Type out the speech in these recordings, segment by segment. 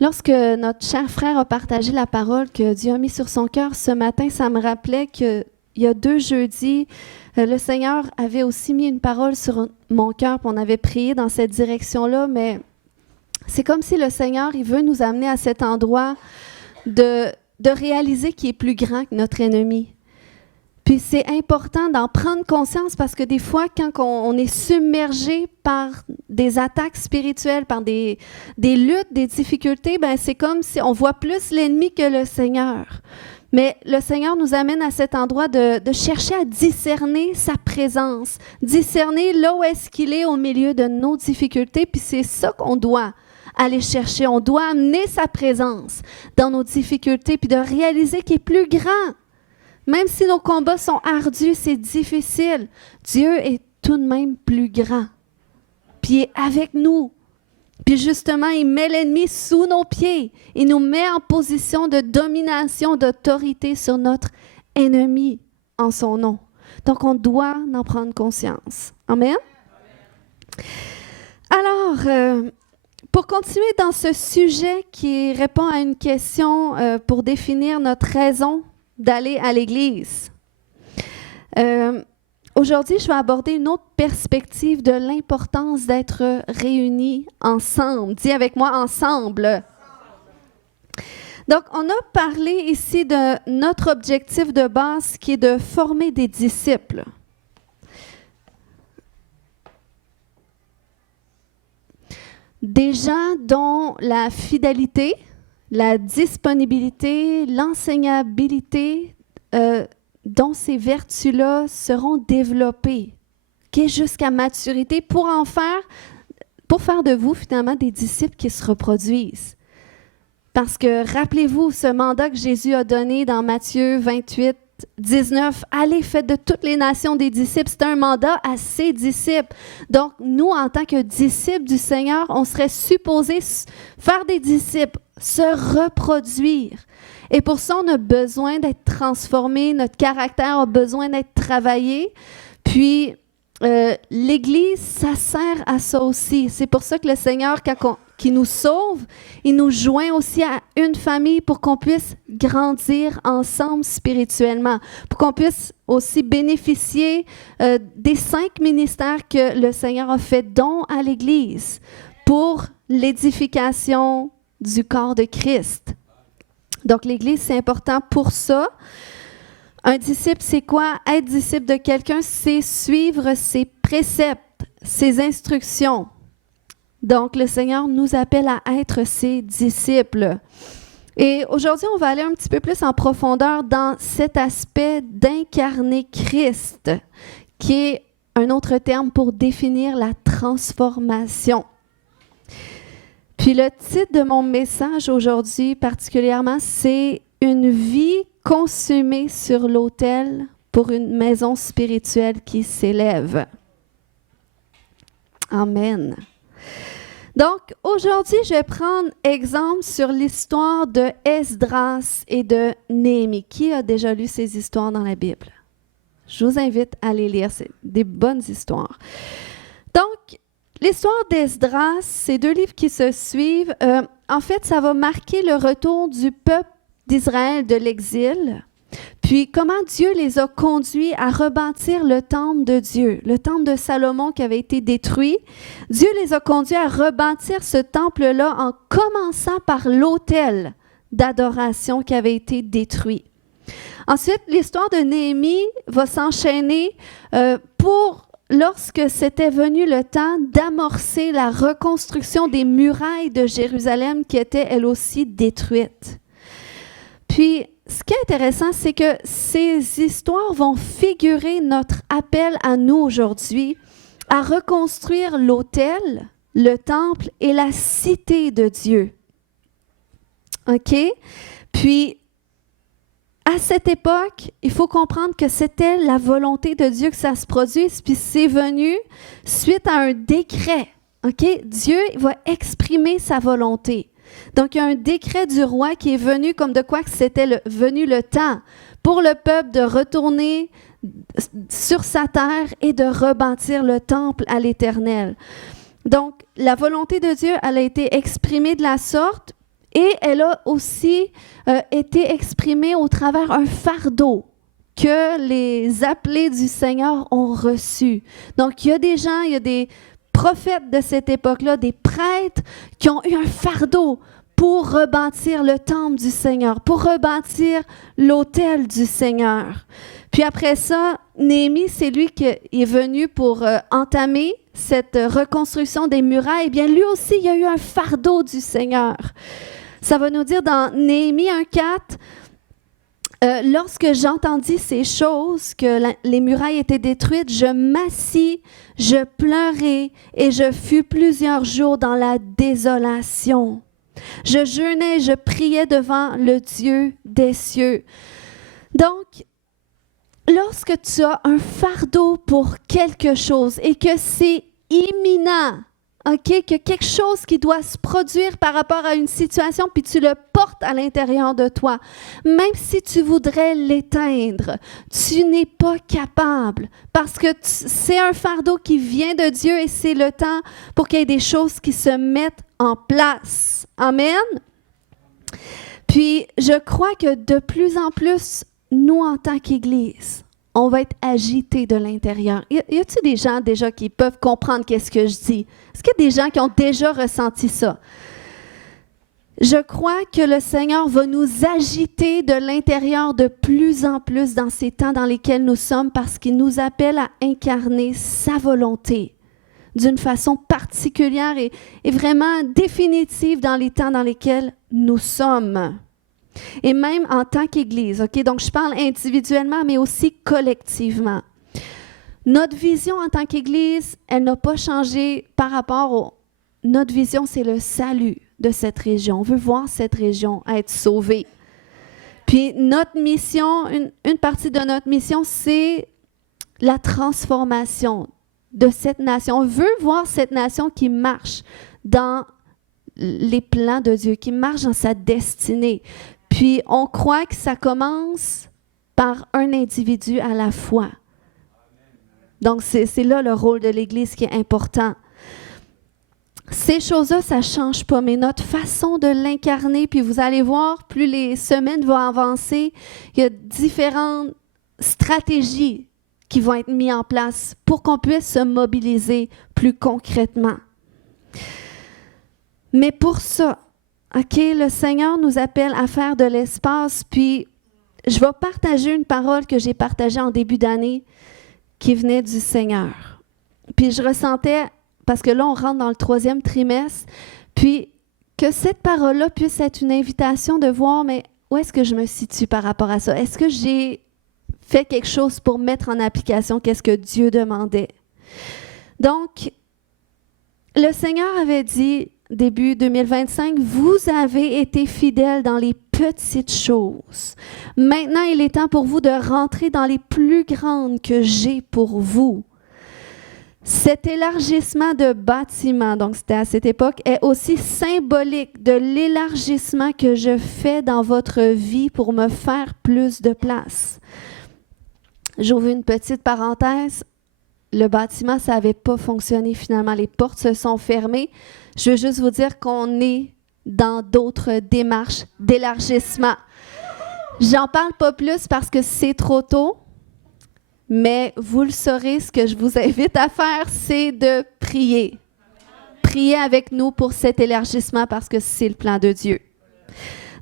Lorsque notre cher frère a partagé la parole que Dieu a mis sur son cœur ce matin, ça me rappelait qu'il y a 2 jeudis, le Seigneur avait aussi mis une parole sur mon cœur, puis on avait prié dans cette direction-là, mais c'est comme si le Seigneur, il veut nous amener à cet endroit de réaliser qu'il est plus grand que notre ennemi. Puis c'est important d'en prendre conscience parce que des fois, quand on est submergé par des attaques spirituelles, par des luttes, des difficultés, ben c'est comme si on voit plus l'ennemi que le Seigneur. Mais le Seigneur nous amène à cet endroit de chercher à discerner sa présence, discerner là où est-ce qu'il est au milieu de nos difficultés, puis c'est ça qu'on doit aller chercher. On doit amener sa présence dans nos difficultés, puis de réaliser qu'il est plus grand. Même si nos combats sont ardus, c'est difficile, Dieu est tout de même plus grand. Puis il est avec nous. Puis justement, il met l'ennemi sous nos pieds. Il nous met en position de domination, d'autorité sur notre ennemi en son nom. Donc, on doit en prendre conscience. Amen? Alors, pour continuer dans ce sujet qui répond à une question pour définir notre raison d'aller à l'Église. Aujourd'hui, je vais aborder une autre perspective de l'importance d'être réunis ensemble. Dis avec moi, ensemble. Donc, on a parlé ici de notre objectif de base qui est de former des disciples. Des gens dont la fidélité, la disponibilité, l'enseignabilité, dont ces vertus-là seront développées jusqu'à maturité pour faire de vous finalement des disciples qui se reproduisent. Parce que rappelez-vous ce mandat que Jésus a donné dans Matthieu 28, 19, allez, faites de toutes les nations des disciples. C'est un mandat à ses disciples. Donc, nous, en tant que disciples du Seigneur, on serait supposés faire des disciples, se reproduire. Et pour ça, on a besoin d'être transformé, notre caractère a besoin d'être travaillé. Puis, l'Église, ça sert à ça aussi. C'est pour ça que le Seigneur, qui nous sauve, il nous joint aussi à une famille pour qu'on puisse grandir ensemble spirituellement, pour qu'on puisse aussi bénéficier des 5 ministères que le Seigneur a fait don à l'Église pour l'édification du corps de Christ. Donc, l'Église, c'est important pour ça. Un disciple, c'est quoi? Être disciple de quelqu'un, c'est suivre ses préceptes, ses instructions. Donc, le Seigneur nous appelle à être ses disciples. Et aujourd'hui, on va aller un petit peu plus en profondeur dans cet aspect d'incarner Christ, qui est un autre terme pour définir la transformation. Puis le titre de mon message aujourd'hui particulièrement, c'est « Une vie consumée sur l'autel pour une maison spirituelle qui s'élève ». Amen. Donc, aujourd'hui, je vais prendre exemple sur l'histoire de Esdras et de Néhémie. Qui a déjà lu ces histoires dans la Bible? Je vous invite à les lire, c'est des bonnes histoires. Donc, l'histoire d'Esdras, c'est 2 livres qui se suivent. En fait, ça va marquer le retour du peuple d'Israël de l'exil, puis comment Dieu les a conduits à rebâtir le temple de Dieu, le temple de Salomon qui avait été détruit. Dieu les a conduits à rebâtir ce temple-là en commençant par l'autel d'adoration qui avait été détruit. Ensuite, l'histoire de Néhémie va s'enchaîner pour lorsque c'était venu le temps d'amorcer la reconstruction des murailles de Jérusalem qui étaient elles aussi détruites. Puis, ce qui est intéressant, c'est que ces histoires vont figurer notre appel à nous aujourd'hui à reconstruire l'autel, le temple et la cité de Dieu. OK? Puis, à cette époque, il faut comprendre que c'était la volonté de Dieu que ça se produise, puis c'est venu suite à un décret. OK? Dieu va exprimer sa volonté. Donc, il y a un décret du roi qui est venu comme de quoi que c'était venu le temps pour le peuple de retourner sur sa terre et de rebâtir le temple à l'Éternel. Donc, la volonté de Dieu, elle a été exprimée de la sorte Et elle a aussi été exprimée au travers un fardeau que les appelés du Seigneur ont reçu. Donc, il y a des gens, il y a des prophètes de cette époque-là, des prêtres qui ont eu un fardeau pour rebâtir le temple du Seigneur, pour rebâtir l'autel du Seigneur. Puis après ça, Néhémie, c'est lui qui est venu pour entamer cette reconstruction des murailles. Eh bien, lui aussi, il y a eu un fardeau du Seigneur. Ça va nous dire dans Néhémie 1:4, lorsque j'entendis ces choses, que les murailles étaient détruites, je m'assis, je pleurai et je fus plusieurs jours dans la désolation. Je jeûnais, je priais devant le Dieu des cieux. Donc, lorsque tu as un fardeau pour quelque chose et que c'est imminent, OK, que quelque chose qui doit se produire par rapport à une situation, puis tu le portes à l'intérieur de toi, même si tu voudrais l'éteindre, tu n'es pas capable parce que c'est un fardeau qui vient de Dieu et c'est le temps pour qu'il y ait des choses qui se mettent en place. Amen. Puis, je crois que de plus en plus, nous, en tant qu'Église, on va être agités de l'intérieur. Y a-t-il des gens déjà qui peuvent comprendre qu'est-ce que je dis? Est-ce qu'il y a des gens qui ont déjà ressenti ça? Je crois que le Seigneur va nous agiter de l'intérieur de plus en plus dans ces temps dans lesquels nous sommes parce qu'il nous appelle à incarner sa volonté d'une façon particulière et vraiment définitive dans les temps dans lesquels nous sommes. Et même en tant qu'Église, OK? Donc, je parle individuellement, mais aussi collectivement. Notre vision en tant qu'Église, elle n'a pas changé par rapport au... Notre vision, c'est le salut de cette région. On veut voir cette région être sauvée. Puis, notre mission, une partie de notre mission, c'est la transformation de cette nation. On veut voir cette nation qui marche dans les plans de Dieu, qui marche dans sa destinée. Puis, on croit que ça commence par un individu à la fois. Donc, c'est là le rôle de l'Église qui est important. Ces choses-là, ça ne change pas, mais notre façon de l'incarner, puis vous allez voir, plus les semaines vont avancer, il y a différentes stratégies qui vont être mises en place pour qu'on puisse se mobiliser plus concrètement. Mais pour ça, OK, le Seigneur nous appelle à faire de l'espace, puis je vais partager une parole que j'ai partagée en début d'année qui venait du Seigneur. Puis je ressentais, parce que là, on rentre dans le 3e trimestre, puis que cette parole-là puisse être une invitation de voir, mais où est-ce que je me situe par rapport à ça? Est-ce que j'ai fait quelque chose pour mettre en application qu'est-ce que Dieu demandait? Donc, le Seigneur avait dit, début 2025, vous avez été fidèles dans les petites choses. Maintenant, il est temps pour vous de rentrer dans les plus grandes que j'ai pour vous. Cet élargissement de bâtiment, donc c'était à cette époque, est aussi symbolique de l'élargissement que je fais dans votre vie pour me faire plus de place. J'ouvre une petite parenthèse. Le bâtiment, ça n'avait pas fonctionné finalement. Les portes se sont fermées. Je veux juste vous dire qu'on est dans d'autres démarches d'élargissement. J'en parle pas plus parce que c'est trop tôt, mais vous le saurez, ce que je vous invite à faire, c'est de prier. Priez avec nous pour cet élargissement parce que c'est le plan de Dieu.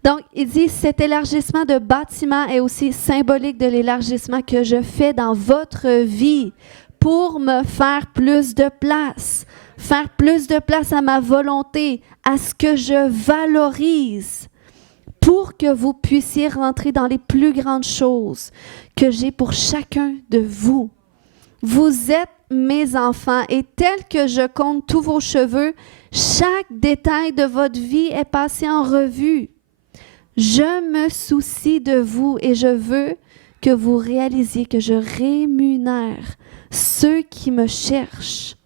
Donc, il dit, cet élargissement de bâtiment est aussi symbolique de l'élargissement que je fais dans votre vie pour me faire plus de place à ma volonté, à ce que je valorise, pour que vous puissiez rentrer dans les plus grandes choses que j'ai pour chacun de vous. Vous êtes mes enfants et tel que je compte tous vos cheveux, chaque détail de votre vie est passé en revue. Je me soucie de vous et je veux que vous réalisiez que je rémunère ceux qui me cherchent.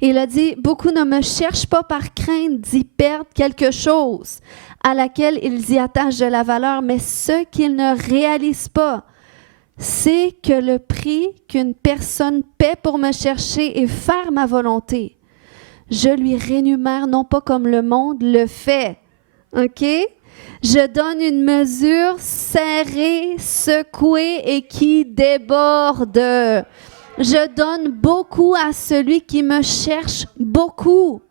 Il a dit, beaucoup ne me cherchent pas par crainte d'y perdre quelque chose à laquelle ils y attachent de la valeur, mais ce qu'ils ne réalisent pas, c'est que le prix qu'une personne paie pour me chercher et faire ma volonté, je lui rémunère non pas comme le monde le fait. OK? Je donne une mesure serrée, secouée et qui déborde. Je donne beaucoup à celui qui me cherche beaucoup.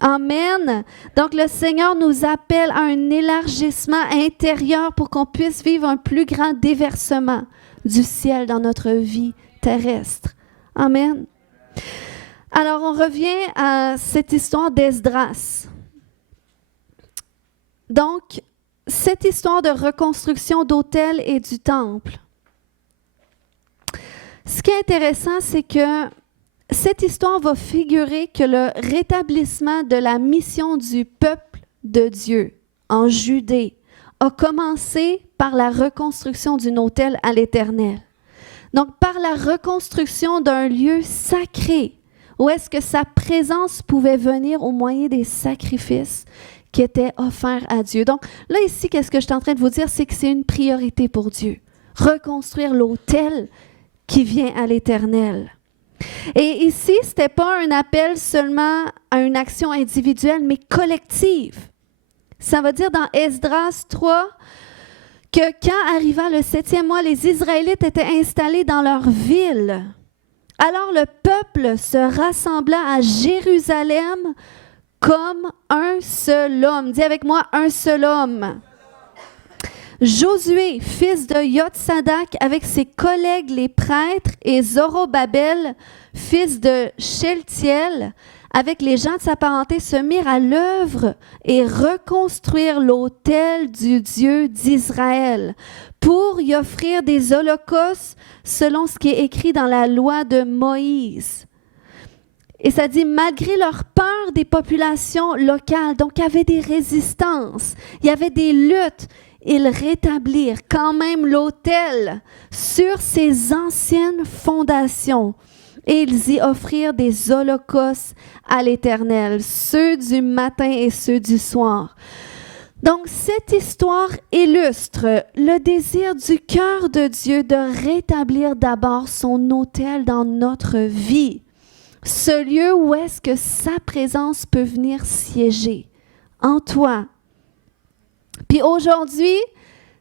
Amen. Donc, le Seigneur nous appelle à un élargissement intérieur pour qu'on puisse vivre un plus grand déversement du ciel dans notre vie terrestre. Amen. Alors, on revient à cette histoire d'Esdras. Donc, cette histoire de reconstruction d'autel et du temple. Ce qui est intéressant, c'est que cette histoire va figurer que le rétablissement de la mission du peuple de Dieu en Judée a commencé par la reconstruction d'un autel à l'Éternel. Donc, par la reconstruction d'un lieu sacré, où est-ce que sa présence pouvait venir au moyen des sacrifices qui étaient offerts à Dieu. Donc, là, ici, qu'est-ce que je suis en train de vous dire, c'est que c'est une priorité pour Dieu. Reconstruire l'autel qui vient à l'Éternel. Et ici, ce n'était pas un appel seulement à une action individuelle, mais collective. Ça veut dire dans Esdras 3 que quand arriva le 7e mois, les Israélites étaient installés dans leur ville. Alors le peuple se rassembla à Jérusalem comme un seul homme. Dis avec moi, un seul homme. Josué, fils de Yotsadak, avec ses collègues les prêtres, et Zorobabel, fils de Sheltiel, avec les gens de sa parenté, se mirent à l'œuvre et reconstruire l'autel du Dieu d'Israël pour y offrir des holocaustes selon ce qui est écrit dans la loi de Moïse. Et ça dit, malgré leur peur des populations locales, donc il y avait des résistances, il y avait des luttes, ils rétablirent quand même l'autel sur ses anciennes fondations. Et ils y offrirent des holocaustes à l'Éternel, ceux du matin et ceux du soir. Donc, cette histoire illustre le désir du cœur de Dieu de rétablir d'abord son autel dans notre vie. Ce lieu où est-ce que sa présence peut venir siéger en toi. Puis aujourd'hui,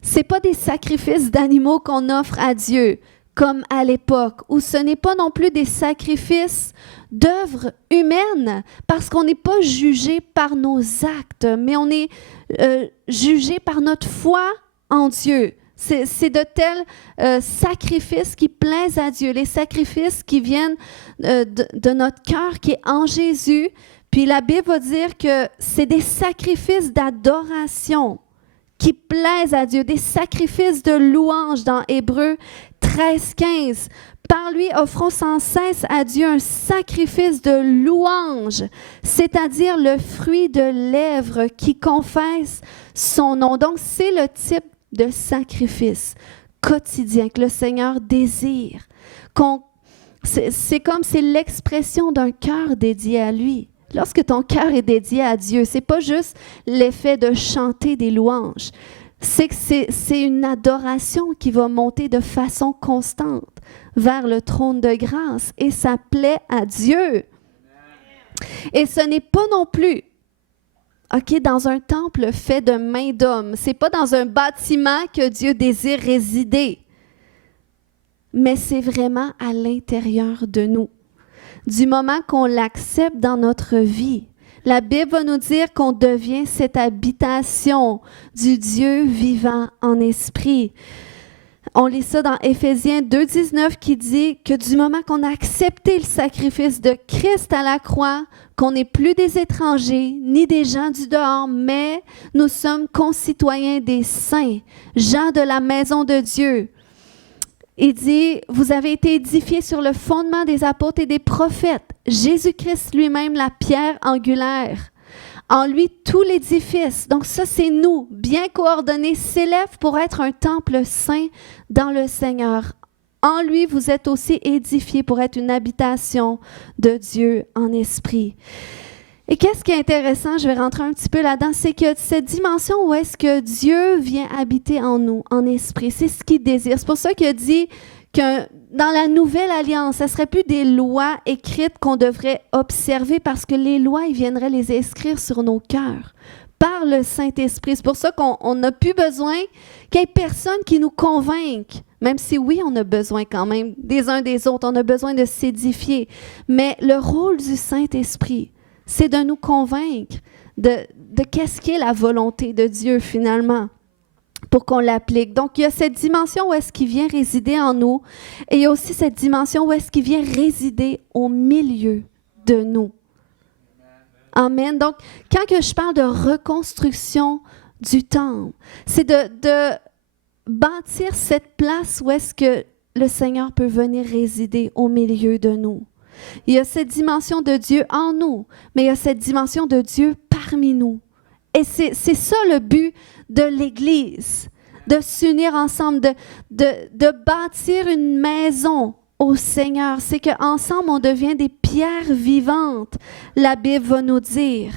ce n'est pas des sacrifices d'animaux qu'on offre à Dieu, comme à l'époque, où ce n'est pas non plus des sacrifices d'œuvres humaines, parce qu'on n'est pas jugé par nos actes, mais on est jugé par notre foi en Dieu. C'est de tels sacrifices qui plaisent à Dieu, les sacrifices qui viennent de notre cœur qui est en Jésus. Puis la Bible va dire que c'est des sacrifices d'adoration qui plaisent à Dieu, des sacrifices de louange dans Hébreux 13:15. Par lui, offrons sans cesse à Dieu un sacrifice de louange, c'est-à-dire le fruit de lèvres qui confesse son nom. Donc, c'est le type de sacrifice quotidien que le Seigneur désire. C'est l'expression d'un cœur dédié à lui. Lorsque ton cœur est dédié à Dieu, ce n'est pas juste l'effet de chanter des louanges. C'est que c'est une adoration qui va monter de façon constante vers le trône de grâce et ça plaît à Dieu. Et ce n'est pas non plus dans un temple fait de main d'homme. Ce n'est pas dans un bâtiment que Dieu désire résider, mais c'est vraiment à l'intérieur de nous. Du moment qu'on l'accepte dans notre vie, la Bible va nous dire qu'on devient cette habitation du Dieu vivant en esprit. On lit ça dans Éphésiens 2:19 qui dit que du moment qu'on a accepté le sacrifice de Christ à la croix, qu'on n'est plus des étrangers ni des gens du dehors, mais nous sommes concitoyens des saints, gens de la maison de Dieu. Il dit, vous avez été édifiés sur le fondement des apôtres et des prophètes. Jésus-Christ lui-même, la pierre angulaire. En lui, tout l'édifice, donc ça c'est nous, bien coordonnés, s'élève pour être un temple saint dans le Seigneur. En lui, vous êtes aussi édifiés pour être une habitation de Dieu en esprit. Et qu'est-ce qui est intéressant, je vais rentrer un petit peu là-dedans, c'est que cette dimension où est-ce que Dieu vient habiter en nous, en esprit, c'est ce qu'il désire. C'est pour ça qu'il a dit que dans la nouvelle alliance, ce ne serait plus des lois écrites qu'on devrait observer parce que les lois, ils viendraient les inscrire sur nos cœurs, par le Saint-Esprit. C'est pour ça qu'on n'a plus besoin qu'il y ait personne qui nous convainque. Même si oui, on a besoin quand même des uns des autres, on a besoin de s'édifier. Mais le rôle du Saint-Esprit, c'est de nous convaincre de qu'est-ce qu'est la volonté de Dieu finalement, pour qu'on l'applique. Donc, il y a cette dimension où est-ce qu'il vient résider en nous, et il y a aussi cette dimension où est-ce qu'il vient résider au milieu de nous. Amen. Donc, quand que je parle de reconstruction du temple, c'est de bâtir cette place où est-ce que le Seigneur peut venir résider au milieu de nous. Il y a cette dimension de Dieu en nous, mais il y a cette dimension de Dieu parmi nous. Et c'est ça le but de l'Église, de s'unir ensemble, de bâtir une maison au Seigneur. C'est qu'ensemble, on devient des pierres vivantes, la Bible va nous dire.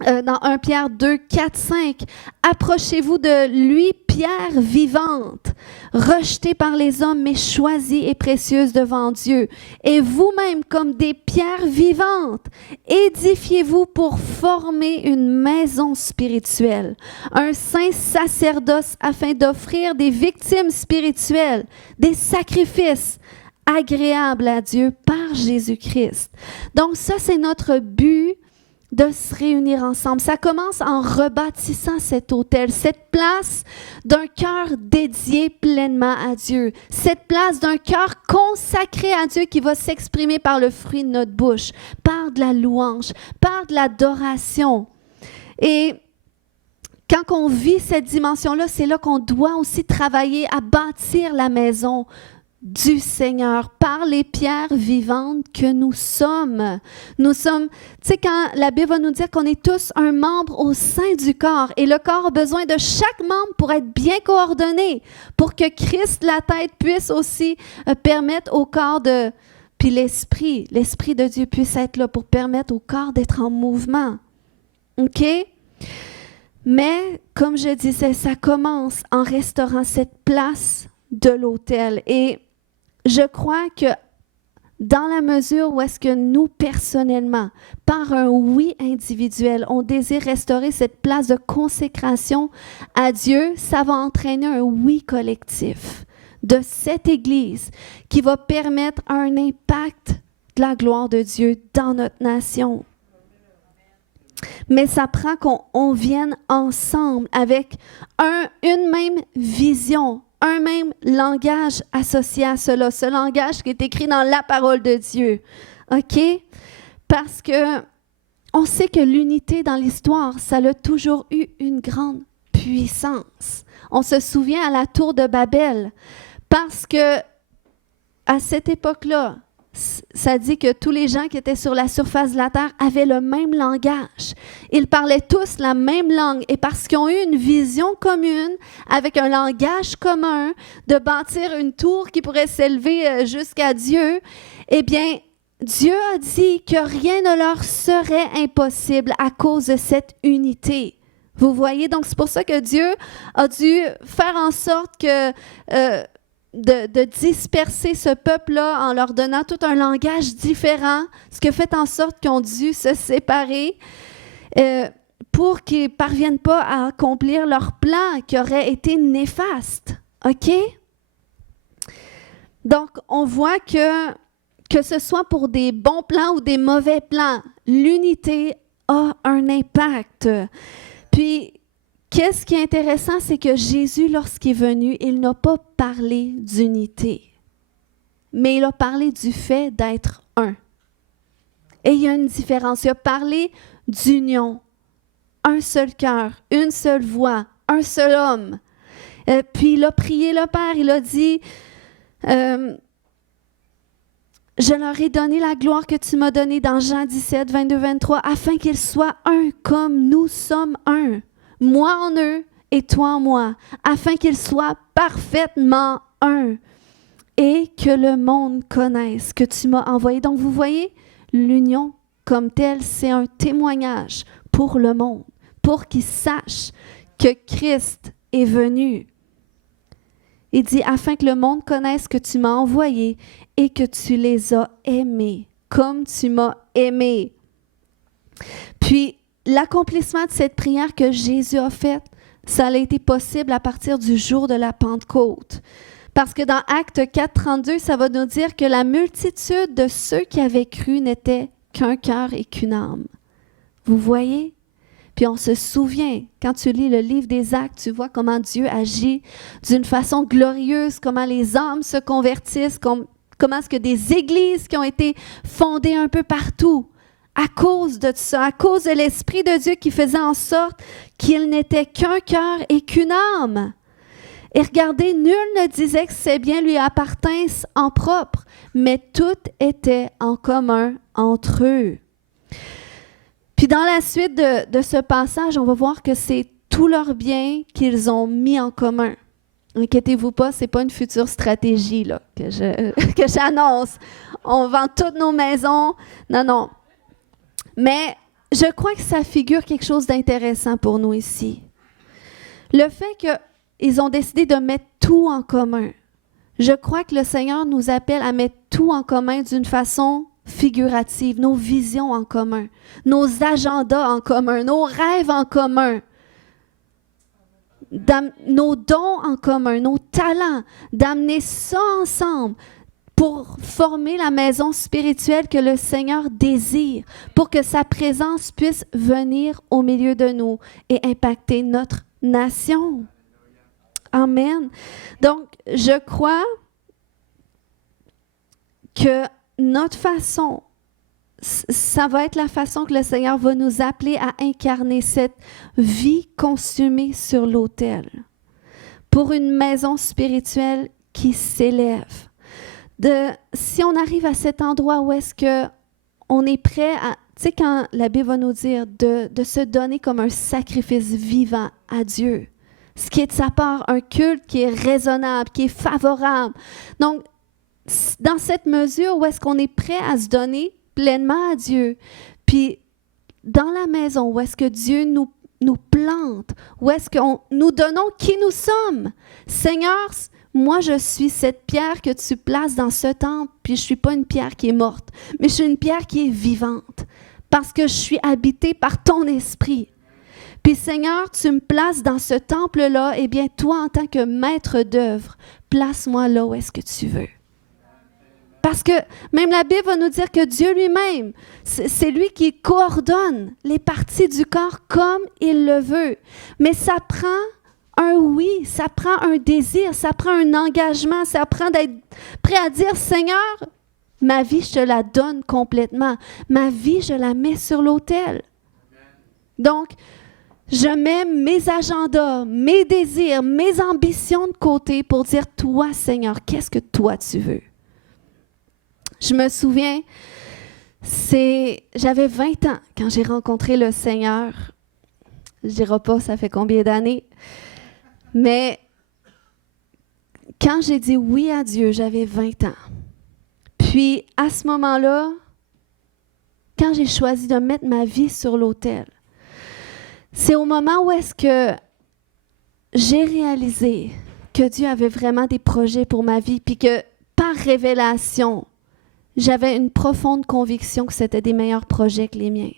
Dans 1 Pierre 2, 4, 5, « Approchez-vous de lui, pierre vivante, rejetée par les hommes, mais choisie et précieuse devant Dieu. Et vous-même, comme des pierres vivantes, édifiez-vous pour former une maison spirituelle, un saint sacerdoce afin d'offrir des victimes spirituelles, des sacrifices agréables à Dieu par Jésus-Christ. » Donc ça, c'est notre but, de se réunir ensemble. Ça commence en rebâtissant cet autel, cette place d'un cœur dédié pleinement à Dieu, cette place d'un cœur consacré à Dieu qui va s'exprimer par le fruit de notre bouche, par de la louange, par de l'adoration. Et quand on vit cette dimension-là, c'est là qu'on doit aussi travailler à bâtir la maison du Seigneur par les pierres vivantes que nous sommes. Nous sommes, tu sais, quand la Bible va nous dire qu'on est tous un membre au sein du corps et le corps a besoin de chaque membre pour être bien coordonné, pour que Christ, la tête, puisse aussi permettre au corps de... Puis l'Esprit de Dieu puisse être là pour permettre au corps d'être en mouvement. OK? Mais, comme je disais, ça commence en restaurant cette place de l'autel. Et je crois que dans la mesure où est-ce que nous, personnellement, par un oui individuel, on désire restaurer cette place de consécration à Dieu, ça va entraîner un oui collectif de cette Église qui va permettre un impact de la gloire de Dieu dans notre nation. Mais ça prend qu'on vienne ensemble avec une même vision, un même langage associé à cela, ce langage qui est écrit dans la parole de Dieu. OK? Parce que on sait que l'unité dans l'histoire, ça a toujours eu une grande puissance. On se souvient à la tour de Babel, parce que à cette époque-là, ça dit que tous les gens qui étaient sur la surface de la terre avaient le même langage. Ils parlaient tous la même langue. Et parce qu'ils ont eu une vision commune, avec un langage commun, de bâtir une tour qui pourrait s'élever jusqu'à Dieu, eh bien, Dieu a dit que rien ne leur serait impossible à cause de cette unité. Vous voyez? Donc, c'est pour ça que Dieu a dû faire en sorte que... De disperser ce peuple-là en leur donnant tout un langage différent, ce qui a fait en sorte qu'ils ont dû se séparer pour qu'ils ne parviennent pas à accomplir leur plan qui aurait été néfaste. OK? Donc, on voit que ce soit pour des bons plans ou des mauvais plans, l'unité a un impact. Puis, qu'est-ce qui est intéressant, c'est que Jésus, lorsqu'il est venu, il n'a pas parlé d'unité, mais il a parlé du fait d'être un. Et il y a une différence. Il a parlé d'union, un seul cœur, une seule voix, un seul homme. Puis il a prié le Père, il a dit, je leur ai donné la gloire que tu m'as donnée dans Jean 17, 22, 23, afin qu'ils soient un comme nous sommes un. Moi en eux et toi en moi, afin qu'ils soient parfaitement un et que le monde connaisse que tu m'as envoyé. Donc, vous voyez, l'union comme telle, c'est un témoignage pour le monde, pour qu'ils sachent que Christ est venu. Il dit, afin que le monde connaisse que tu m'as envoyé et que tu les as aimés, comme tu m'as aimé. Puis, l'accomplissement de cette prière que Jésus a faite, ça a été possible à partir du jour de la Pentecôte. Parce que dans Actes 4:32, ça va nous dire que la multitude de ceux qui avaient cru n'était qu'un cœur et qu'une âme. Vous voyez? Puis on se souvient, quand tu lis le livre des Actes, tu vois comment Dieu agit d'une façon glorieuse, comment les âmes se convertissent, comment est-ce que des églises qui ont été fondées un peu partout à cause de ça, à cause de l'Esprit de Dieu qui faisait en sorte qu'il n'était qu'un cœur et qu'une âme. Et regardez, nul ne disait que ces biens lui appartinssent en propre, mais tout était en commun entre eux. Puis dans la suite de ce passage, on va voir que c'est tous leurs biens qu'ils ont mis en commun. Inquiétez-vous pas, ce n'est pas une future stratégie là, que j'annonce. On vend toutes nos maisons. Non, non. Mais je crois que ça figure quelque chose d'intéressant pour nous ici. Le fait qu'ils ont décidé de mettre tout en commun. Je crois que le Seigneur nous appelle à mettre tout en commun d'une façon figurative, nos visions en commun, nos agendas en commun, nos rêves en commun, nos dons en commun, nos talents, d'amener ça ensemble pour former la maison spirituelle que le Seigneur désire, pour que sa présence puisse venir au milieu de nous et impacter notre nation. Amen. Donc, je crois que notre façon, ça va être la façon que le Seigneur va nous appeler à incarner cette vie consumée sur l'autel pour une maison spirituelle qui s'élève. Si on arrive à cet endroit où est-ce qu'on est prêt à, tu sais, quand la Bible va nous dire de se donner comme un sacrifice vivant à Dieu, ce qui est de sa part un culte qui est raisonnable, qui est favorable. Donc, dans cette mesure où est-ce qu'on est prêt à se donner pleinement à Dieu, puis dans la maison où est-ce que Dieu nous plante, où est-ce que nous donnons qui nous sommes. Seigneur, moi je suis cette pierre que tu places dans ce temple, puis je ne suis pas une pierre qui est morte, mais je suis une pierre qui est vivante, parce que je suis habitée par ton esprit. Puis Seigneur, tu me places dans ce temple-là, eh bien toi en tant que maître d'œuvre, place-moi là où est-ce que tu veux. Parce que même la Bible va nous dire que Dieu lui-même, c'est lui qui coordonne les parties du corps comme il le veut. Mais ça prend un oui, ça prend un désir, ça prend un engagement, ça prend d'être prêt à dire, Seigneur, ma vie, je te la donne complètement. Ma vie, je la mets sur l'autel. Donc, je mets mes agendas, mes désirs, mes ambitions de côté pour dire, toi, Seigneur, qu'est-ce que toi tu veux? Je me souviens, j'avais 20 ans quand j'ai rencontré le Seigneur. Je ne dirai pas ça fait combien d'années, mais quand j'ai dit oui à Dieu, j'avais 20 ans. Puis à ce moment-là, quand j'ai choisi de mettre ma vie sur l'autel, c'est au moment où est-ce que j'ai réalisé que Dieu avait vraiment des projets pour ma vie, puis que par révélation, j'avais une profonde conviction que c'était des meilleurs projets que les miens.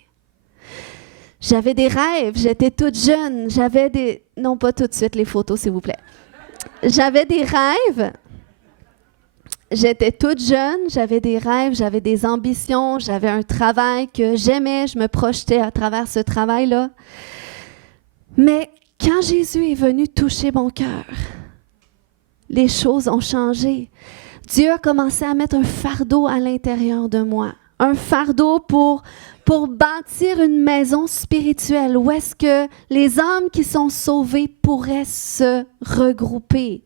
J'avais des rêves, j'étais toute jeune, non pas tout de suite les photos s'il vous plaît. J'avais des rêves, j'étais toute jeune, j'avais des rêves, j'avais des ambitions, j'avais un travail que j'aimais, je me projetais à travers ce travail-là. Mais quand Jésus est venu toucher mon cœur, les choses ont changé. Dieu a commencé à mettre un fardeau à l'intérieur de moi. Un fardeau pour bâtir une maison spirituelle où est-ce que les âmes qui sont sauvées pourraient se regrouper.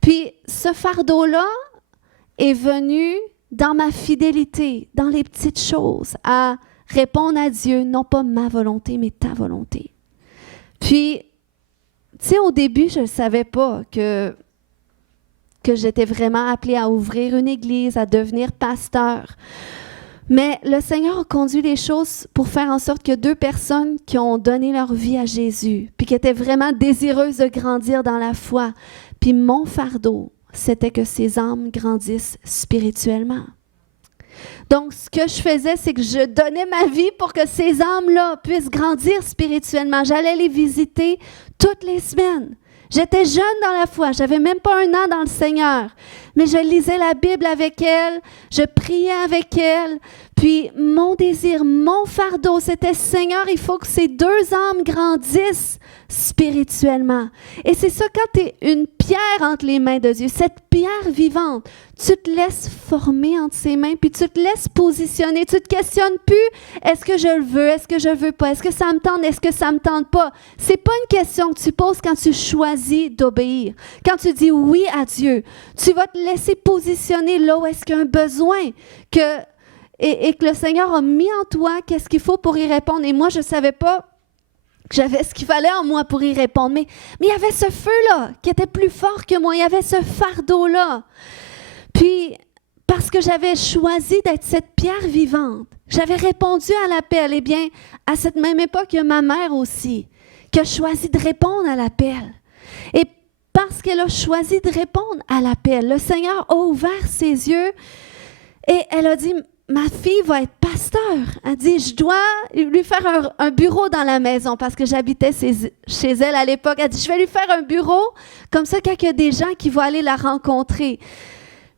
Puis ce fardeau-là est venu dans ma fidélité, dans les petites choses, à répondre à Dieu, non pas ma volonté, mais ta volonté. Puis, tu sais, au début, je ne savais pas que j'étais vraiment appelée à ouvrir une église, à devenir pasteur. Mais le Seigneur a conduit les choses pour faire en sorte que 2 personnes qui ont donné leur vie à Jésus, puis qui étaient vraiment désireuses de grandir dans la foi. Puis mon fardeau, c'était que ces âmes grandissent spirituellement. Donc, ce que je faisais, c'est que je donnais ma vie pour que ces âmes-là puissent grandir spirituellement. J'allais les visiter toutes les semaines. J'étais jeune dans la foi, j'avais même pas 1 an dans le Seigneur, mais je lisais la Bible avec elle, je priais avec elle, puis mon désir, mon fardeau, c'était Seigneur, il faut que ces 2 âmes grandissent spirituellement. Et c'est ça, quand tu es une pierre entre les mains de Dieu, cette pierre vivante, tu te laisses former entre ses mains, puis tu te laisses positionner. Tu ne te questionnes plus, est-ce que je le veux, est-ce que je ne veux pas, est-ce que ça me tente, est-ce que ça ne me tente pas. Ce n'est pas une question que tu poses quand tu choisis d'obéir. Quand tu dis oui à Dieu, tu vas te laisser positionner là où est-ce qu'il y a un besoin et que le Seigneur a mis en toi, qu'est-ce qu'il faut pour y répondre. Et moi, je ne savais pas que j'avais ce qu'il fallait en moi pour y répondre. Mais il y avait ce feu-là qui était plus fort que moi. Il y avait ce fardeau-là. Puis, parce que j'avais choisi d'être cette pierre vivante, j'avais répondu à l'appel. Eh bien, à cette même époque, il y a ma mère aussi qui a choisi de répondre à l'appel. Et parce qu'elle a choisi de répondre à l'appel, le Seigneur a ouvert ses yeux et elle a dit, ma fille va être pasteur. Elle dit, je dois lui faire un bureau dans la maison parce que j'habitais chez elle à l'époque. Elle dit, je vais lui faire un bureau, comme ça, quand il y a des gens qui vont aller la rencontrer.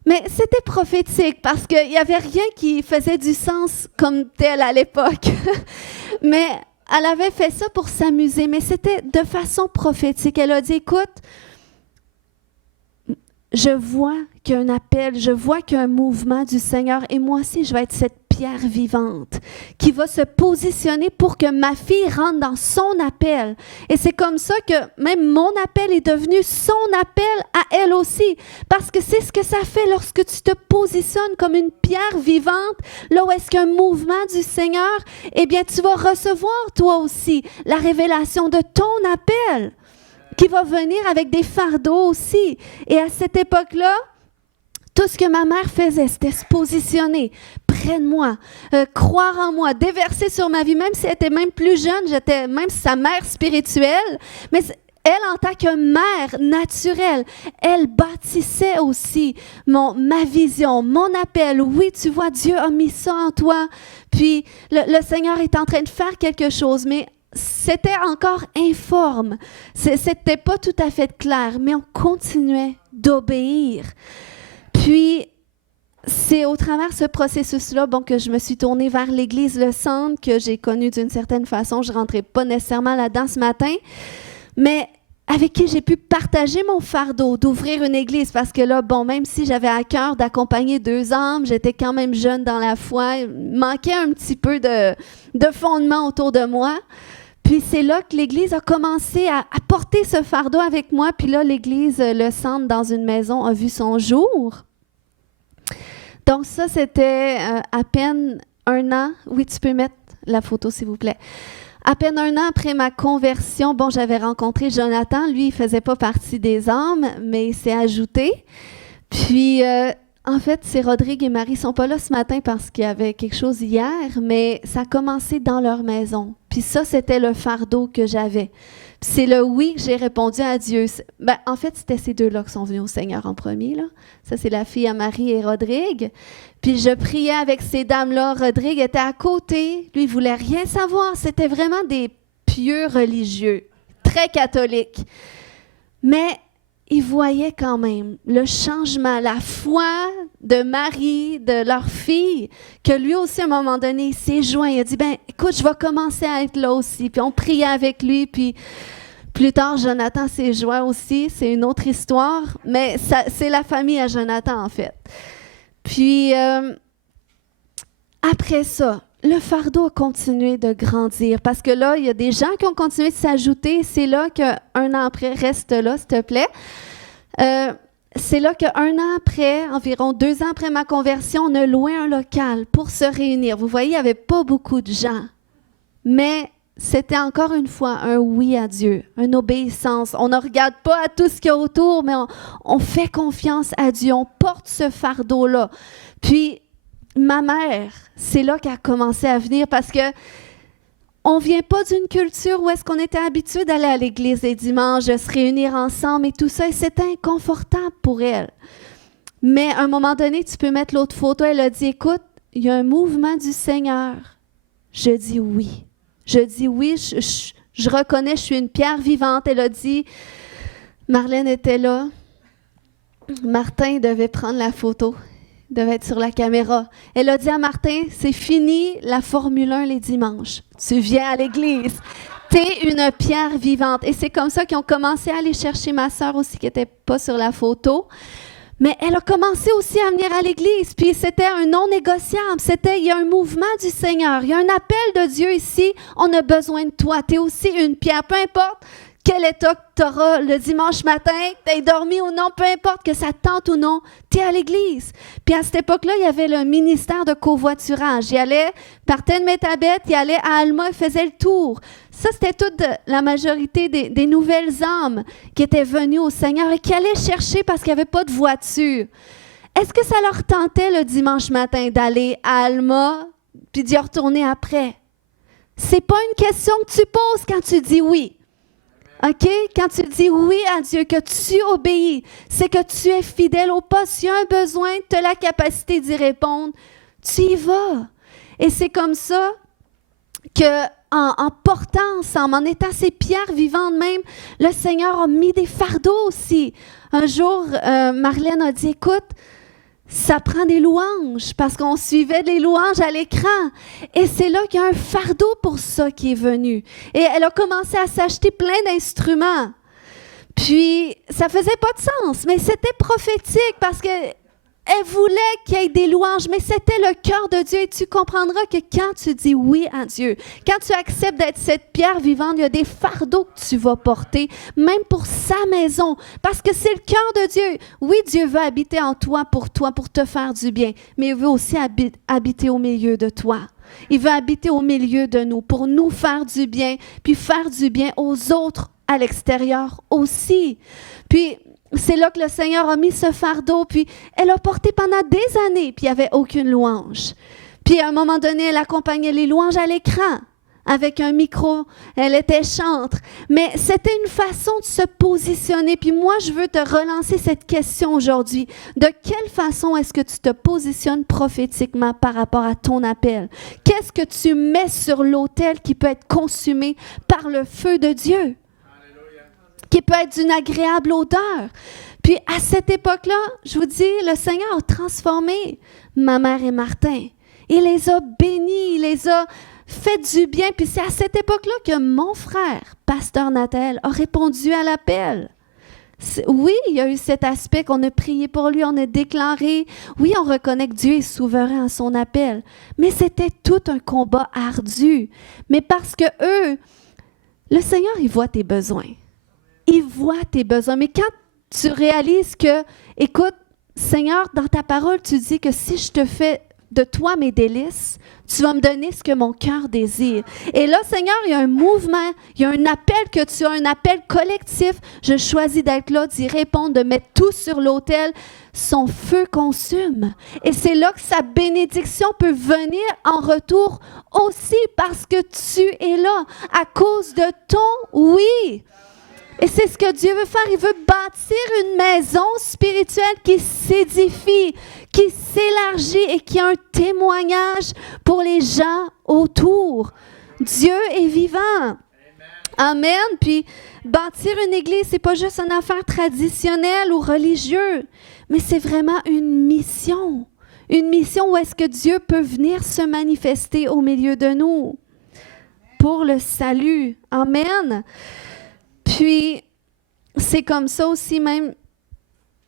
Mais c'était prophétique parce qu'il n'y avait rien qui faisait du sens comme tel à l'époque. Mais elle avait fait ça pour s'amuser, mais c'était de façon prophétique. Elle a dit, écoute, je vois qu'il y a un appel, je vois qu'il y a un mouvement du Seigneur et moi aussi, je vais être cette pierre vivante qui va se positionner pour que ma fille rentre dans son appel. Et c'est comme ça que même mon appel est devenu son appel à elle aussi. Parce que c'est ce que ça fait lorsque tu te positionnes comme une pierre vivante, là où est-ce qu'il y a un mouvement du Seigneur, eh bien, tu vas recevoir toi aussi la révélation de ton appel, qui va venir avec des fardeaux aussi. Et à cette époque-là, tout ce que ma mère faisait, c'était se positionner près de moi, croire en moi, déverser sur ma vie, même si elle était même plus jeune, j'étais même sa mère spirituelle, mais elle, en tant que mère naturelle, elle bâtissait aussi ma vision, mon appel. Oui, tu vois, Dieu a mis ça en toi, puis le Seigneur est en train de faire quelque chose, mais c'était encore informe. C'était pas tout à fait clair, mais on continuait d'obéir. Puis, c'est au travers de ce processus-là que je me suis tournée vers l'Église Le Centre, que j'ai connue d'une certaine façon. Je ne rentrais pas nécessairement là-dedans ce matin, mais avec qui j'ai pu partager mon fardeau d'ouvrir une église. Parce que là, même si j'avais à cœur d'accompagner 2 âmes, j'étais quand même jeune dans la foi, il manquait un petit peu de fondement autour de moi. Puis c'est là que l'Église a commencé à porter ce fardeau avec moi. Puis là, l'Église Le Centre, dans une maison, a vu son jour. Donc ça, c'était à peine 1 an. Oui, tu peux mettre la photo, s'il vous plaît. À peine 1 an après ma conversion, j'avais rencontré Jonathan. Lui, il ne faisait pas partie des âmes, mais il s'est ajouté. Puis, en fait, c'est Rodrigue et Marie ne sont pas là ce matin parce qu'il y avait quelque chose hier, mais ça a commencé dans leur maison. Puis ça, c'était le fardeau que j'avais. Puis c'est le oui que j'ai répondu à Dieu. En fait, c'était ces 2-là qui sont venus au Seigneur en premier, là. Ça, c'est la fille à Marie et Rodrigue. Puis je priais avec ces dames-là. Rodrigue était à côté. Lui, il ne voulait rien savoir. C'était vraiment des pieux religieux, très catholiques. Mais ils voyaient quand même le changement, la foi de Marie, de leur fille, que lui aussi, à un moment donné, il s'est joint. Il a dit, écoute, je vais commencer à être là aussi. Puis on priait avec lui, puis plus tard, Jonathan s'est joint aussi. C'est une autre histoire, mais c'est la famille à Jonathan, en fait. Puis, après ça, le fardeau a continué de grandir parce que là, il y a des gens qui ont continué de s'ajouter. C'est là qu'un an après, reste là, s'il te plaît. C'est là qu'un an après, environ 2 ans après ma conversion, on a loué un local pour se réunir. Vous voyez, il n'y avait pas beaucoup de gens. Mais c'était encore une fois un oui à Dieu, une obéissance. On ne regarde pas à tout ce qu'il y a autour, mais on fait confiance à Dieu. On porte ce fardeau-là. Puis, ma mère, c'est là qu'elle a commencé à venir parce que on ne vient pas d'une culture où est-ce qu'on était habitué d'aller à l'église les dimanches, de se réunir ensemble et tout ça. Et c'était inconfortable pour elle. Mais à un moment donné, tu peux mettre l'autre photo, elle a dit, écoute, il y a un mouvement du Seigneur, je dis oui. Je dis oui, je reconnais, je suis une pierre vivante. Elle a dit, Marlène était là, Martin devait prendre la photo, devait être sur la caméra. Elle a dit à Martin, c'est fini la Formule 1 les dimanches. Tu viens à l'église. T'es une pierre vivante. Et c'est comme ça qu'ils ont commencé à aller chercher ma sœur aussi, qui n'était pas sur la photo. Mais elle a commencé aussi à venir à l'église. Puis c'était un non négociable. Il y a un mouvement du Seigneur. Il y a un appel de Dieu ici. On a besoin de toi. Tu es aussi une pierre. Peu importe quel état que tu auras le dimanche matin, que tu aies dormi ou non, peu importe que ça te tente ou non, tu es à l'église. Puis à cette époque-là, il y avait le ministère de covoiturage. Il allait, partait de Métabeth, il allait à Alma, il faisait le tour. Ça, c'était toute la majorité des nouvelles âmes qui étaient venues au Seigneur et qui allaient chercher parce qu'il n'y avait pas de voiture. Est-ce que ça leur tentait le dimanche matin d'aller à Alma puis d'y retourner après? C'est pas une question que tu poses quand tu dis oui. OK? Quand tu dis oui à Dieu, que tu obéis, c'est que tu es fidèle au poste. S'il y a un besoin, tu as la capacité d'y répondre, tu y vas. Et c'est comme ça qu'en portant ensemble, en étant ces pierres vivantes même, le Seigneur a mis des fardeaux aussi. Un jour, Marlène a dit, écoute, ça prend des louanges parce qu'on suivait des louanges à l'écran. Et c'est là qu'il y a un fardeau pour ça qui est venu. Et elle a commencé à s'acheter plein d'instruments. Puis, ça faisait pas de sens, mais c'était prophétique parce qu'elle voulait qu'il y ait des louanges, mais c'était le cœur de Dieu. Et tu comprendras que quand tu dis oui à Dieu, quand tu acceptes d'être cette pierre vivante, il y a des fardeaux que tu vas porter, même pour sa maison, parce que c'est le cœur de Dieu. Oui, Dieu veut habiter en toi, pour te faire du bien, mais il veut aussi habiter au milieu de toi. Il veut habiter au milieu de nous, pour nous faire du bien, puis faire du bien aux autres à l'extérieur aussi. Puis, c'est là que le Seigneur a mis ce fardeau, puis elle a porté pendant des années, puis il n'y avait aucune louange. Puis à un moment donné, elle accompagnait les louanges à l'écran, avec un micro, elle était chantre. Mais c'était une façon de se positionner. Puis moi, je veux te relancer cette question aujourd'hui. De quelle façon est-ce que tu te positionnes prophétiquement par rapport à ton appel? Qu'est-ce que tu mets sur l'autel qui peut être consumé par le feu de Dieu? Qui peut être d'une agréable odeur. Puis à cette époque-là, je vous dis, le Seigneur a transformé ma mère et Martin. Il les a bénis, il les a fait du bien. Puis c'est à cette époque-là que mon frère, pasteur Nathanaël, a répondu à l'appel. Oui, il y a eu cet aspect qu'on a prié pour lui, on a déclaré. Oui, on reconnaît que Dieu est souverain à son appel. Mais c'était tout un combat ardu. Mais parce que eux, le Seigneur, il voit tes besoins. Il voit tes besoins. Mais quand tu réalises que, écoute, Seigneur, dans ta parole, tu dis que si je te fais de toi mes délices, tu vas me donner ce que mon cœur désire. Et là, Seigneur, il y a un mouvement, il y a un appel que tu as, un appel collectif. Je choisis d'être là, d'y répondre, de mettre tout sur l'autel. Son feu consume. Et c'est là que sa bénédiction peut venir en retour aussi parce que tu es là à cause de ton oui. Et c'est ce que Dieu veut faire. Il veut bâtir une maison spirituelle qui s'édifie, qui s'élargit et qui a un témoignage pour les gens autour. Dieu est vivant. Amen. Puis, bâtir une église, c'est pas juste une affaire traditionnelle ou religieuse, mais c'est vraiment une mission. Une mission où est-ce que Dieu peut venir se manifester au milieu de nous pour le salut. Amen. Puis, c'est comme ça aussi même,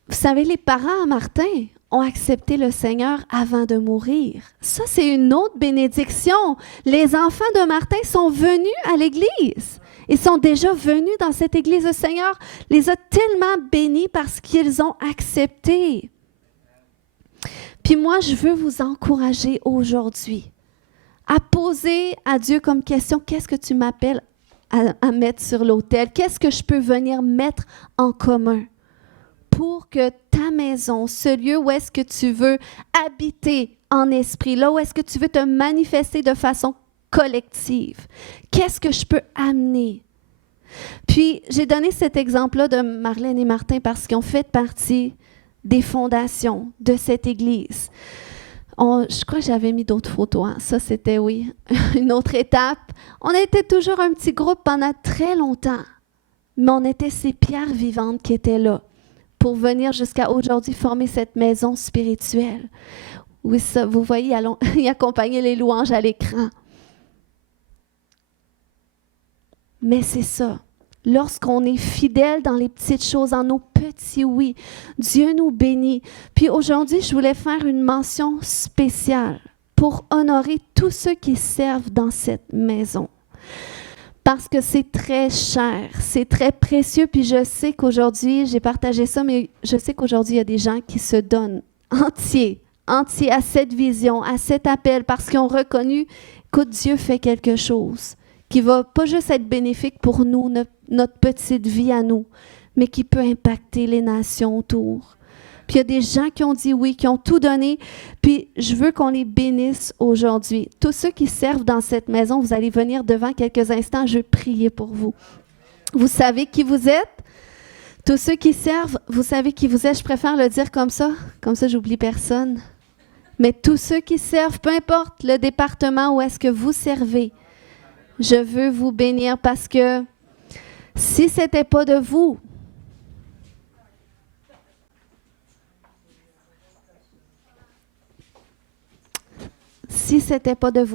vous savez, les parents à Martin ont accepté le Seigneur avant de mourir. Ça, c'est une autre bénédiction. Les enfants de Martin sont venus à l'église. Ils sont déjà venus dans cette église. Le Seigneur les a tellement bénis parce qu'ils ont accepté. Puis moi, je veux vous encourager aujourd'hui à poser à Dieu comme question, qu'est-ce que tu m'appelles à mettre sur l'autel? Qu'est-ce que je peux venir mettre en commun pour que ta maison, ce lieu où est-ce que tu veux habiter en esprit, là où est-ce que tu veux te manifester de façon collective, qu'est-ce que je peux amener? Puis, j'ai donné cet exemple-là de Marlène et Martin parce qu'ils ont fait partie des fondations de cette église. Je crois que j'avais mis d'autres photos. Hein. Ça, c'était, oui, une autre étape. On était toujours un petit groupe pendant très longtemps. Mais on était ces pierres vivantes qui étaient là pour venir jusqu'à aujourd'hui former cette maison spirituelle. Oui, ça, vous voyez, il accompagnait les louanges à l'écran. Mais c'est ça. Lorsqu'on est fidèle dans les petites choses, dans nos petits oui, Dieu nous bénit. Puis aujourd'hui, je voulais faire une mention spéciale pour honorer tous ceux qui servent dans cette maison. Parce que c'est très cher, c'est très précieux. Puis je sais qu'aujourd'hui, j'ai partagé ça, mais je sais qu'aujourd'hui, il y a des gens qui se donnent entiers à cette vision, à cet appel, parce qu'ils ont reconnu que Dieu fait quelque chose qui va pas juste être bénéfique pour nous, notre petite vie à nous, mais qui peut impacter les nations autour. Puis il y a des gens qui ont dit oui, qui ont tout donné, puis je veux qu'on les bénisse aujourd'hui. Tous ceux qui servent dans cette maison, vous allez venir devant quelques instants, je vais prier pour vous. Vous savez qui vous êtes? Tous ceux qui servent, vous savez qui vous êtes? Je préfère le dire comme ça j'oublie personne. Mais tous ceux qui servent, peu importe le département où est-ce que vous servez, je veux vous bénir parce que si ce n'était pas de vous,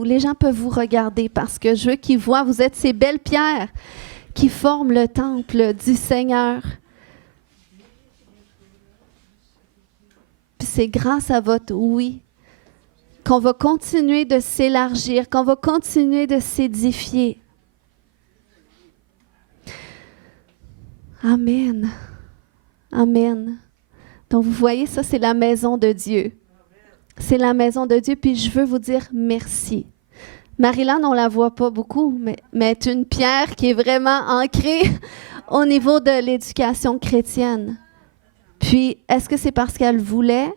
les gens peuvent vous regarder parce que je veux qu'ils voient, vous êtes ces belles pierres qui forment le temple du Seigneur. Puis c'est grâce à votre oui qu'on va continuer de s'élargir, qu'on va continuer de s'édifier. Amen. Amen. Donc, vous voyez, ça, c'est la maison de Dieu. C'est la maison de Dieu, puis je veux vous dire merci. Marilyn, on ne la voit pas beaucoup, mais est une pierre qui est vraiment ancrée au niveau de l'éducation chrétienne. Puis, est-ce que c'est parce qu'elle voulait?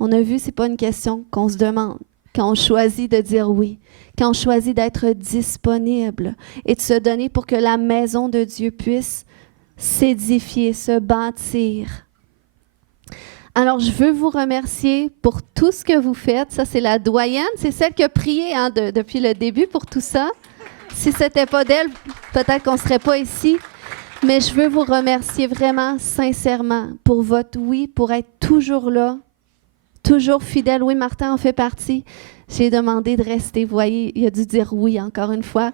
On a vu, ce n'est pas une question qu'on se demande. Quand on choisit de dire oui, quand on choisit d'être disponible et de se donner pour que la maison de Dieu puisse s'édifier, se bâtir. Alors, je veux vous remercier pour tout ce que vous faites. Ça, c'est la doyenne. C'est celle qui a prié depuis le début pour tout ça. Si ce n'était pas d'elle, peut-être qu'on ne serait pas ici. Mais je veux vous remercier vraiment sincèrement pour votre oui, pour être toujours là, toujours fidèle. Oui, Martin en fait partie. J'ai demandé de rester. Vous voyez, il a dû dire oui encore une fois.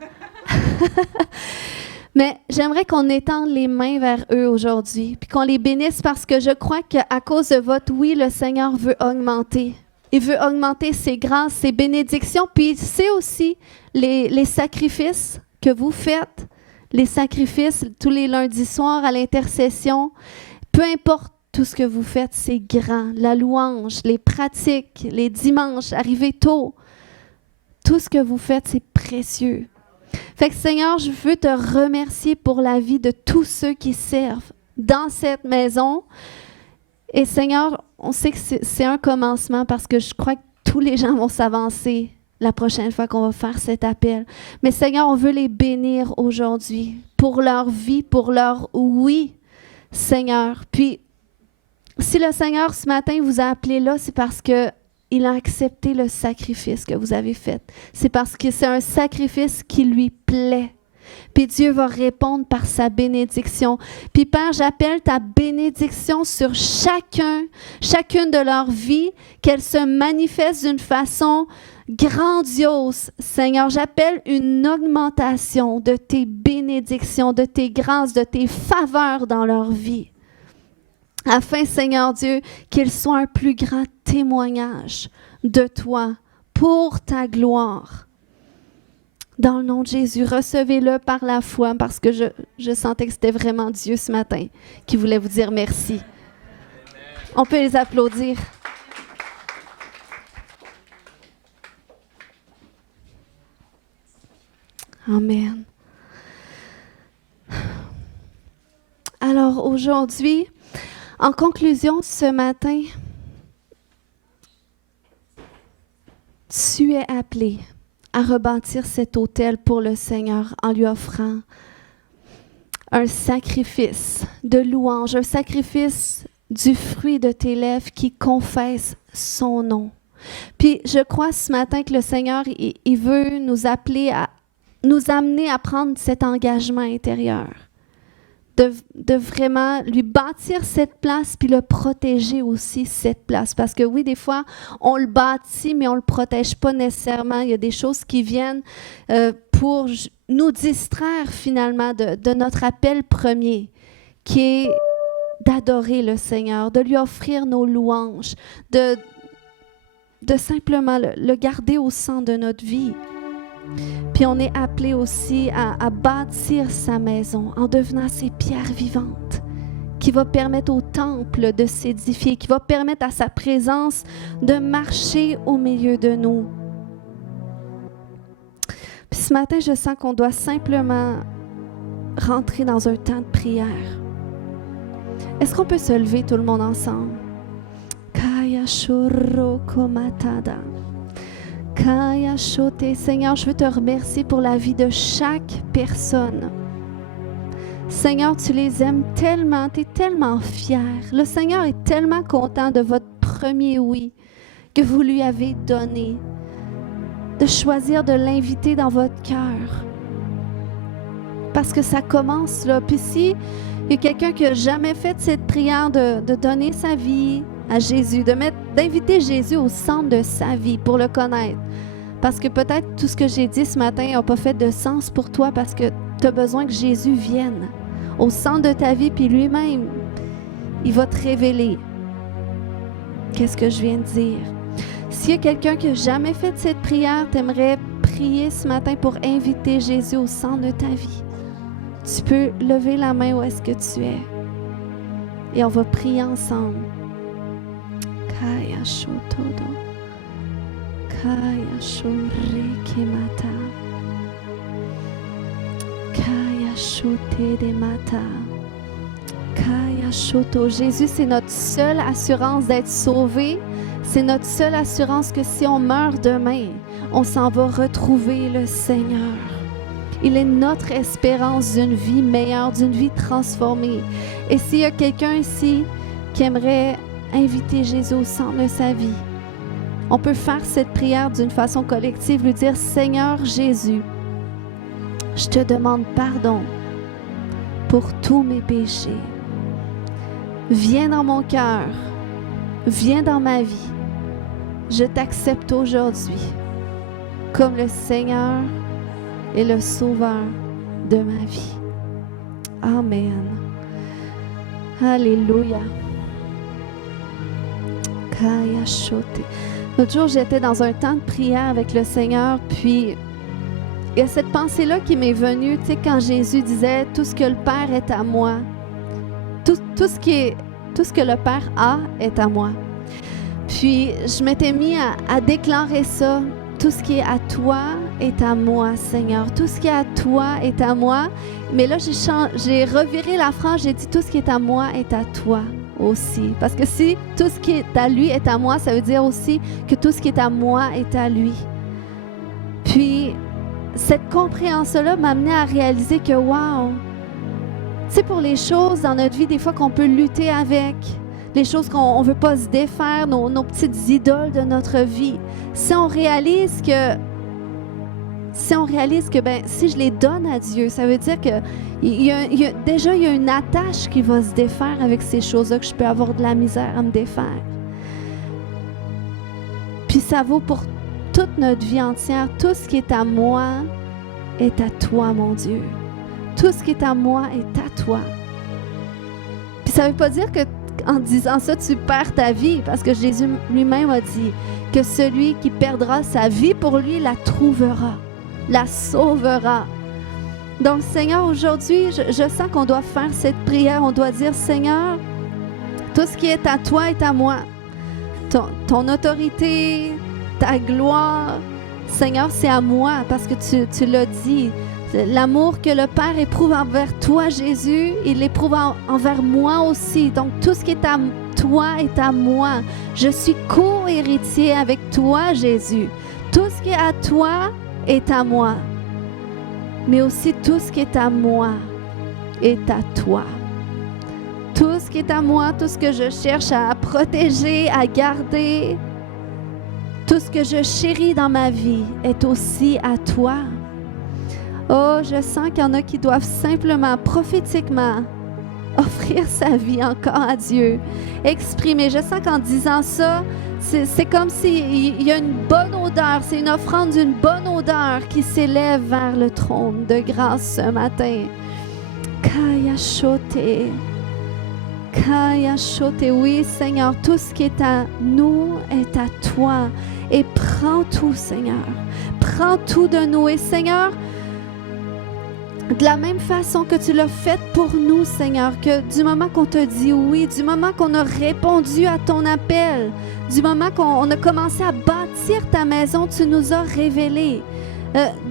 Mais j'aimerais qu'on étende les mains vers eux aujourd'hui, puis qu'on les bénisse parce que je crois qu'à cause de votre oui, le Seigneur veut augmenter. Il veut augmenter ses grâces, ses bénédictions, puis c'est aussi les sacrifices que vous faites, les sacrifices tous les lundis soirs à l'intercession. Peu importe tout ce que vous faites, c'est grand. La louange, les pratiques, les dimanches, arriver tôt. Tout ce que vous faites, c'est précieux. Fait que Seigneur, je veux te remercier pour la vie de tous ceux qui servent dans cette maison. Et Seigneur, on sait que c'est un commencement parce que je crois que tous les gens vont s'avancer la prochaine fois qu'on va faire cet appel. Mais Seigneur, on veut les bénir aujourd'hui pour leur vie, pour leur oui, Seigneur. Puis, si le Seigneur ce matin vous a appelé là, c'est parce que il a accepté le sacrifice que vous avez fait. C'est parce que c'est un sacrifice qui lui plaît. Puis Dieu va répondre par sa bénédiction. Puis Père, j'appelle ta bénédiction sur chacune de leurs vies, qu'elle se manifeste d'une façon grandiose. Seigneur, j'appelle une augmentation de tes bénédictions, de tes grâces, de tes faveurs dans leur vie. Afin, Seigneur Dieu, qu'il soit un plus grand témoignage de toi pour ta gloire. Dans le nom de Jésus, recevez-le par la foi parce que je sentais que c'était vraiment Dieu ce matin qui voulait vous dire merci. On peut les applaudir. Amen. Alors aujourd'hui, en conclusion, ce matin, tu es appelé à rebâtir cet autel pour le Seigneur en lui offrant un sacrifice de louange, un sacrifice du fruit de tes lèvres qui confesse son nom. Puis je crois ce matin que le Seigneur, il veut nous appeler à nous amener à prendre cet engagement intérieur. De vraiment lui bâtir cette place puis le protéger aussi, cette place. Parce que oui, des fois, on le bâtit, mais on ne le protège pas nécessairement. Il y a des choses qui viennent pour nous distraire finalement de notre appel premier, qui est d'adorer le Seigneur, de lui offrir nos louanges, de simplement le garder au centre de notre vie. Puis on est appelé aussi à bâtir sa maison en devenant ces pierres vivantes qui va permettre au temple de s'édifier, qui va permettre à sa présence de marcher au milieu de nous. Puis ce matin, je sens qu'on doit simplement rentrer dans un temps de prière. Est-ce qu'on peut se lever tout le monde ensemble? Kaya shoro komatada. Kaya shote. Seigneur, je veux te remercier pour la vie de chaque personne. Seigneur, tu les aimes tellement, tu es tellement fier. Le Seigneur est tellement content de votre premier oui que vous lui avez donné, de choisir de l'inviter dans votre cœur. Parce que ça commence là. Puis si il y a quelqu'un qui n'a jamais fait cette prière de donner sa vie à Jésus, d'inviter Jésus au centre de sa vie pour le connaître. Parce que peut-être tout ce que j'ai dit ce matin n'a pas fait de sens pour toi parce que tu as besoin que Jésus vienne au centre de ta vie, puis lui-même, il va te révéler qu'est-ce que je viens de dire. S'il y a quelqu'un qui n'a jamais fait cette prière, tu aimerais prier ce matin pour inviter Jésus au centre de ta vie. Tu peux lever la main où est-ce que tu es. Et on va prier ensemble. Kaya shotodo. Kaya shorikemata. Kaya shote de mata. Kaya shoto. Jésus, c'est notre seule assurance d'être sauvé. C'est notre seule assurance que si on meurt demain, on s'en va retrouver le Seigneur. Il est notre espérance d'une vie meilleure, d'une vie transformée. Et s'il y a quelqu'un ici qui aimerait inviter Jésus au centre de sa vie, on peut faire cette prière d'une façon collective, lui dire « Seigneur Jésus, je te demande pardon pour tous mes péchés. Viens dans mon cœur, viens dans ma vie. Je t'accepte aujourd'hui comme le Seigneur et le Sauveur de ma vie. » Amen. Alléluia. Kaya shote. L'autre jour, j'étais dans un temps de prière avec le Seigneur, puis il y a cette pensée-là qui m'est venue, tu sais, quand Jésus disait « Tout ce que le Père est à moi, tout ce que le Père a est à moi. » Puis, je m'étais mis à déclarer ça. Tout ce qui est à toi est à moi, Seigneur. Tout ce qui est à toi est à moi. Mais là, j'ai reviré la phrase, j'ai dit tout ce qui est à moi est à toi aussi. Parce que si tout ce qui est à lui est à moi, ça veut dire aussi que tout ce qui est à moi est à lui. Puis, cette compréhension-là m'a amené à réaliser que, wow, tu sais, pour les choses dans notre vie, des fois qu'on peut lutter avec, les choses qu'on ne veut pas se défaire, nos petites idoles de notre vie, si on réalise que ben, si je les donne à Dieu, ça veut dire que déjà il y a une attache qui va se défaire avec ces choses-là, que je peux avoir de la misère à me défaire. Puis ça vaut pour toute notre vie entière. Tout ce qui est à moi est à toi, mon Dieu. Tout ce qui est à moi est à toi. Puis ça ne veut pas dire que en disant ça, tu perds ta vie, parce que Jésus lui-même a dit que celui qui perdra sa vie pour lui la trouvera, la sauvera. Donc, Seigneur, aujourd'hui, je sens qu'on doit faire cette prière. On doit dire, Seigneur, tout ce qui est à toi est à moi. Ton autorité, ta gloire, Seigneur, c'est à moi, parce que tu l'as dit. L'amour que le Père éprouve envers toi, Jésus, il l'éprouve envers moi aussi. Donc, tout ce qui est à toi est à moi. Je suis co-héritier avec toi, Jésus. Tout ce qui est à toi est à moi. Mais aussi tout ce qui est à moi est à toi. Tout ce qui est à moi, tout ce que je cherche à protéger, à garder, Tout ce que je chéris dans ma vie est aussi à toi. Oh, je sens qu'il y en a qui doivent simplement, prophétiquement, offrir sa vie encore à Dieu. Exprimer. Je sens qu'en disant ça, c'est comme s'il y a une bonne odeur. C'est une offrande d'une bonne odeur qui s'élève vers le trône de grâce ce matin. Kaya shote. Kaya shote. Oui, Seigneur, tout ce qui est à nous est à toi. Et prends tout, Seigneur. Prends tout de nous. Et Seigneur, de la même façon que tu l'as fait pour nous, Seigneur, que du moment qu'on t'a dit oui, du moment qu'on a répondu à ton appel, du moment qu'on a commencé à bâtir ta maison, tu nous as révélé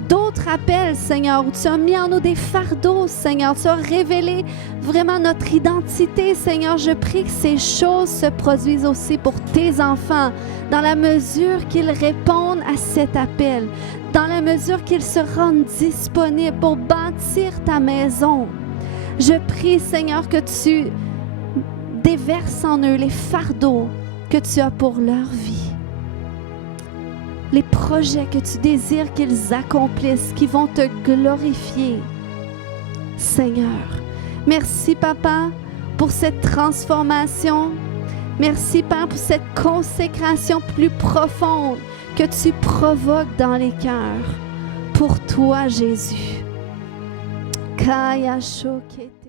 d'autres appels, Seigneur, où tu as mis en nous des fardeaux, Seigneur. Tu as révélé vraiment notre identité, Seigneur. Je prie que ces choses se produisent aussi pour tes enfants, dans la mesure qu'ils répondent à cet appel, dans la mesure qu'ils se rendent disponibles pour bâtir ta maison. Je prie, Seigneur, que tu déverses en eux les fardeaux que tu as pour leur vie. Les projets que tu désires qu'ils accomplissent, qui vont te glorifier. Seigneur, merci, Papa, pour cette transformation. Merci, Père, pour cette consécration plus profonde que tu provoques dans les cœurs. Pour toi, Jésus. Kaya Shokete.